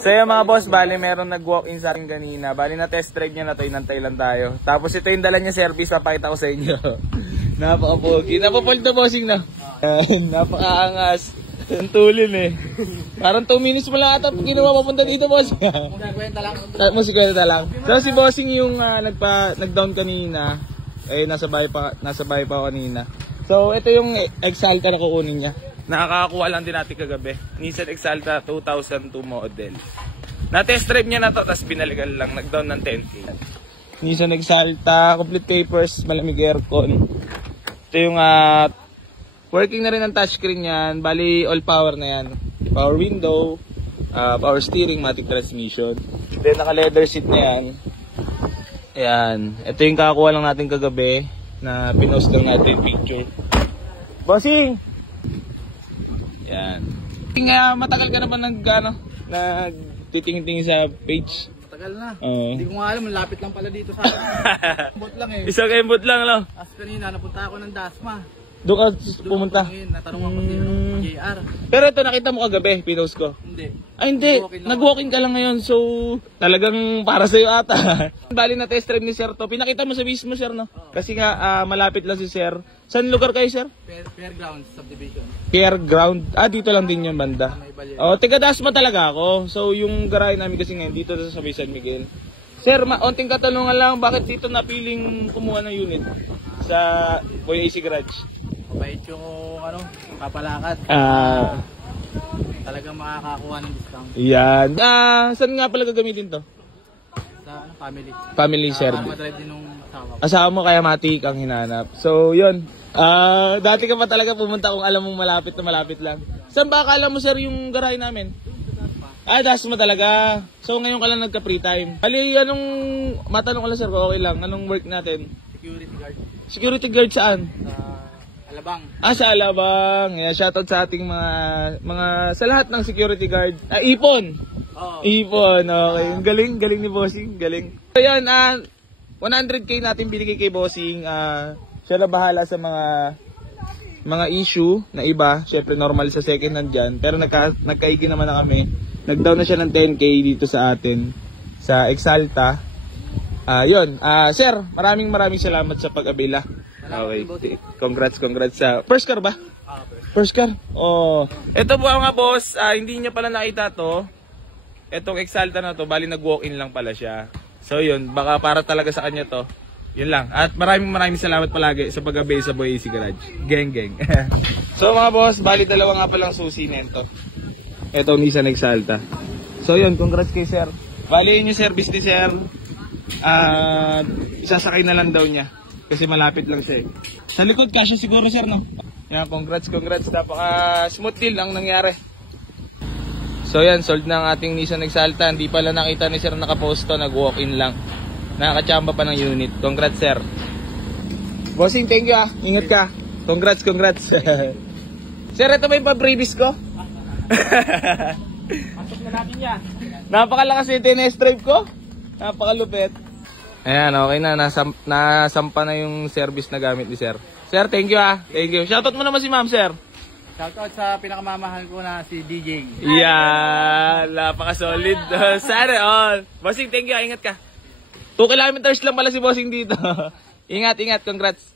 So yung mga boss, bali meron nag-walk-in sa akin kanina. Bali na test drive niya na to, inantay lang tayo. Tapos ito yung dala niya service, papakita ko sa inyo. Napaka-pogi. Napapulto bossing na. Napaka-angas. Ang tulin eh. Parang 2 minutes mo lang ata ginawa papunta dito boss. Musikwenta lang. Musikwenta lang. So si bossing yung nag-down kanina. Eh nasa bahay pa ako kanina. So ito yung Exalta na kukunin niya. Nakakakuha lang din natin kagabi. Nissan Exalta 2002 model. Na-test drive niya na to, tapos binalikan lang. Nag-down ng 10K. Nissan Exalta, complete papers, malamig aircon. Ito yung working na rin ang touchscreen yan. Bali, all power na yan. Power window, power steering, matic transmission. Then naka-leather seat na yan. Ayan. Ito yung kakakuha lang natin kagabi na pinost lang natin picture. Bossing! Yan. Matagal ka na ba nagtitingin-tingin sa page? Matagal na. Hindi ko nga alam, malapit lang pala dito sa akin. Embot lang eh. Isang embot lang, no? As kanina, napunta ako ng Dasma. Doon ka pumunta? Natanong ako si JR. Pero ito, nakita mo kagabi, pinost ko? Hindi. Ay, hindi. Nag-walk-in ka lang ngayon, so talagang para sa'yo ata. Bali na test drive ni Sir to. Pinakita mo sa mismo, Sir, no? Kasi nga, malapit lang si Sir. Saan lugar kayo, Sir? Fairground Subdivision. Fairground? Dito lang din yung banda. Taga Dasma talaga ako. So, yung garahe namin kasi ngayon, dito sa San Miguel. Sir, onting katanungan lang, bakit dito napiling kumuha ng unit sa Boy AC Garage? Mabait yung kapalakad. Talagang makakakuha ng discount. Yan. Saan nga pala gagamitin to? Sa family. Family service. Madrive din nung asawa. Asawa mo kaya matik ang hinanap. So, yun. Dati ka pa talaga pumunta kung alam mong malapit na malapit lang. Saan ba akala mo, sir, yung garahe namin? Dasma talaga. So, ngayon ka lang nagka-free time. Bali, matanong ko lang, sir, okay lang. Anong work natin? Security guard. Security guard saan? Alabang. Sa Alabang. Yeah, shoutout sa ating mga sa lahat ng security guard. Ipon. Ipon, okay. Galing ni Bossing, galing. So yan, 100K natin binigay kay Bossing. Siya na bahala sa mga issue na iba. Syempre normal sa second hand dyan. Pero nagkaigi naman na kami. Nag-down na siya ng 10K dito sa atin. Sa Exalta. Yun. Sir, maraming salamat sa pag-abila. Okay. Congrats sa first car ba? First car. Ito po mga boss, hindi niya pala nakita to. Etong Exalta na to, bali nag-walk-in lang pala siya. So yun, baka para talaga sa kanya to. Yun lang. At maraming salamat palagi sa pag-abay sa Boy AC Garage. Geng. So mga boss, bali dalawa nga palang susi nito. Etong Nissan Exalta. So yun, congrats kay sir. Bali yun yung service ni sir. Isasakay na lang daw niya. Kasi malapit lang siya eh. Sa likod, kasya siguro sir, no? Yan, congrats. Napaka smooth deal ang nangyari. So yan, sold na ang ating Nissan Exalta. Hindi pala nakita ni sir nakapost to, nag-walk-in lang. Nakakachamba pa ng unit. Congrats sir. Bossing, thank you Ingat ka. Congrats. Sir, ito ba yung pa-previous ko? Pasok na natin yan. Napakalakas yung tinest drive ko. Napakalupit. Ayan, okay na. Nasampa na yung service na gamit ni sir. Sir, thank you Thank you. Shoutout mo naman si ma'am, sir. Shoutout sa pinakamamahal ko na si DJ. Yan, napaka-solid. Sana all. Bossing, thank you. Ingat ka. 2 kilometers lang pala si Bossing dito. Ingat. Congrats.